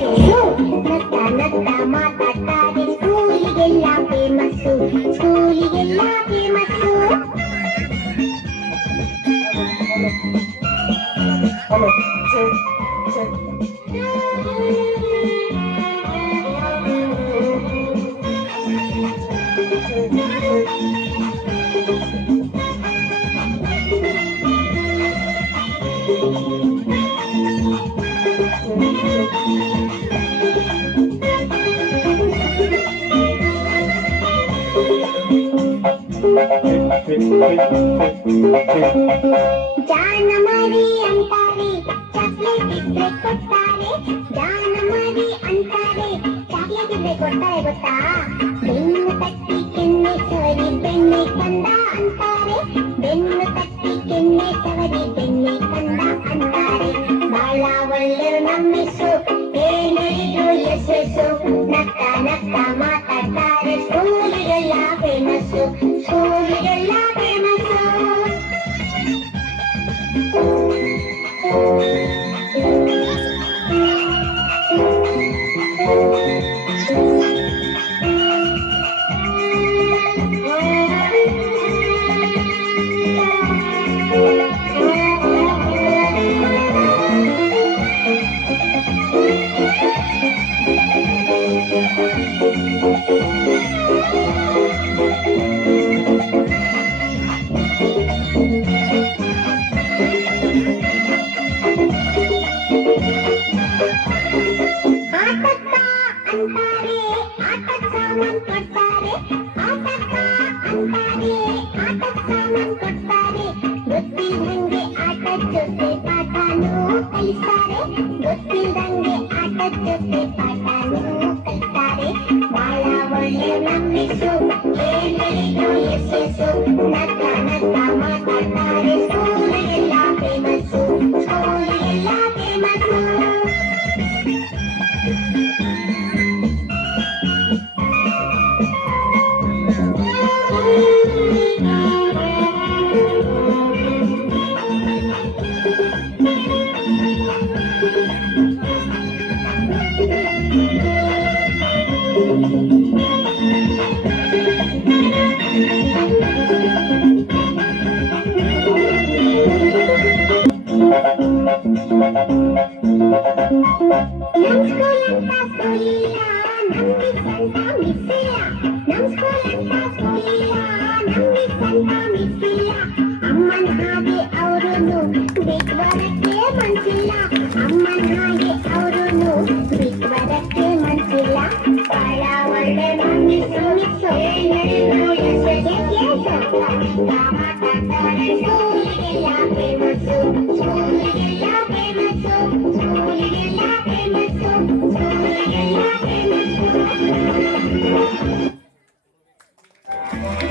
ನಗ್ತಾ ನಗ್ತಾ ಮಾತಾಡ್ತಾರೆ ಸ್ಕೂಲಿಗೆಲ್ಲ ಫೇಮಸ್ಸು, ಸ್ಕೂಲಿಗೆಲ್ಲ ಫೇಮಸ್ಸು. ಜಾನ ಮರಿ ಅಂತಾರೆ ಚಾಕ್ಲೇಟ್ ಇದ್ರೆ ಕೊಡ್ತಾರೆ, ಜಾನ ಮರಿ ಅಂತಾರೆ ಚಾಕ್ಲೇಟ್ ಇದ್ರೆ ಕೊಡ್ತಾರೆ ಗೊತ್ತಾ. ಬೆನ್ನು ತಟ್ಟಿ ಕೆನ್ನೆ ಸವರಿ ಬೆಣ್ಣೆ ಕಂದ ಅಂತಾರೆ, ಬೆನ್ನು ತಟ್ಟಿ ಕೆನ್ನೆ ಸವರಿ ಬೆಣ್ಣೆ ಕಂದ ಅಂತಾರೆ. ಬಹಳ ಒಳ್ಳೆ ನಮ್ಮಿಸು ಏನಿದ್ರು ಯಶಸ್ಸು, ನಗ್ತಾ ನಗ್ತಾ ಮಾತಾಡ್ತಾರೆ ಸ್ಕೂಲಿಗೆಲ್ಲ ಫೇಮಸ್ಸು, ಸ್ಕೂಲಿಗೆಲ್ಲ ಫೇಮಸ್ಸು. ಅಂತಾರೆ ಆಟದ ಸಾಮಾನ್ ಕೊಡ್ತಾರೆ, ಆಟಕ್ಕ ಅಂತಾರೆ ಆಟದ ಸಾಮಾನ್ ಕೊಡ್ತಾರೆ. ಗೊತ್ತಿಲ್ದಂಗೆ ಆಟದ ಜೊತೆ ಪಾಠನೂ ಕಲಿಸ್ತಾರೆ, ಗೊತ್ತಿಲ್ದಂಗೆ ಆಟದ ಜೊತೆ ಪಾಠನೂ ಕಲಿಸ್ತಾರೆ. ಬಹಳ ಒಳ್ಳೆ ನಮ್ಮಿಸು ಏನಿದ್ರು ಯಶಸ್ಸು, ನಗ್ತಾ ನಗ್ತಾ ಮಾತಾಡ್ತಾರೆ ಸ್ಕೂಲಿಗೆಲ್ಲ ಫೇಮಸ್ಸು, ಸ್ಕೂಲಿಗೆಲ್ಲ ಫೇಮಸ್ಸು. ನಮ್ ಸ್ಕೂಲ್ ಅಂತ ಸ್ಕೂಲಿಲ್ಲ, ನಮ್ ಮಿಸ್ ಅಂತ ಮಿಸ್ ಇಲ್ಲ. ನಮ್ ಸ್ಕೂಲ್ ಅಂತ ಸ್ಕೂಲಿಲ್ಲ, ನಮ್ ಮಿಸ್ ಅಂತ ಮಿಸ್ ಇಲ್ಲ. ಅಮ್ಮನ ಹಾಗೆ ಅವರುನು ಬಿಟ್ ಬರಕ್ಕೆ ಮನ್ಸಿಲ್ಲ, ಅಮ್ಮನ ಹಾಗೆ ಅವರುನು ಬಿಟ್ ಬರಕ್ಕೆ ಮನ್ಸಿಲ್ಲ. ಬಹಳ ಒಳ್ಳೆ ಮಿಸ್ಸು ಮಿಸ್ಸು ಏನಿದ್ರು ಯಶಸ್ಸಿಗೆ ಮಾತಾಡ್ತಾರೆ ಸ್ಕೂಲಿಗೆಲ್ಲ